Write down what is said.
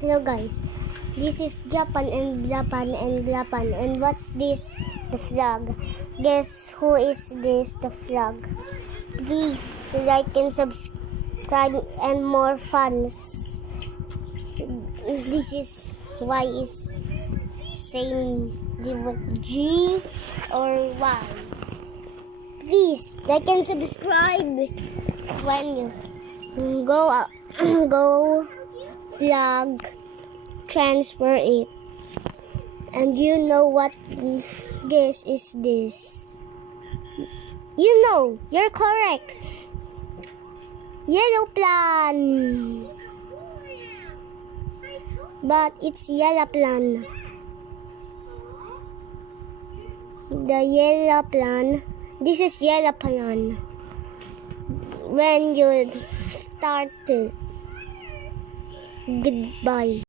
Hello guys, this is Japan and what's this? The flag. Guess who is this? The flag. Please like and subscribe and more fans. This is why is same G or Y. Please like and subscribe when you go go flag transfer it. And you know what this is this? You know, you're correct. Yellow plan. But it's yellow plan. The yellow plan. This is yellow plan. When you start, goodbye.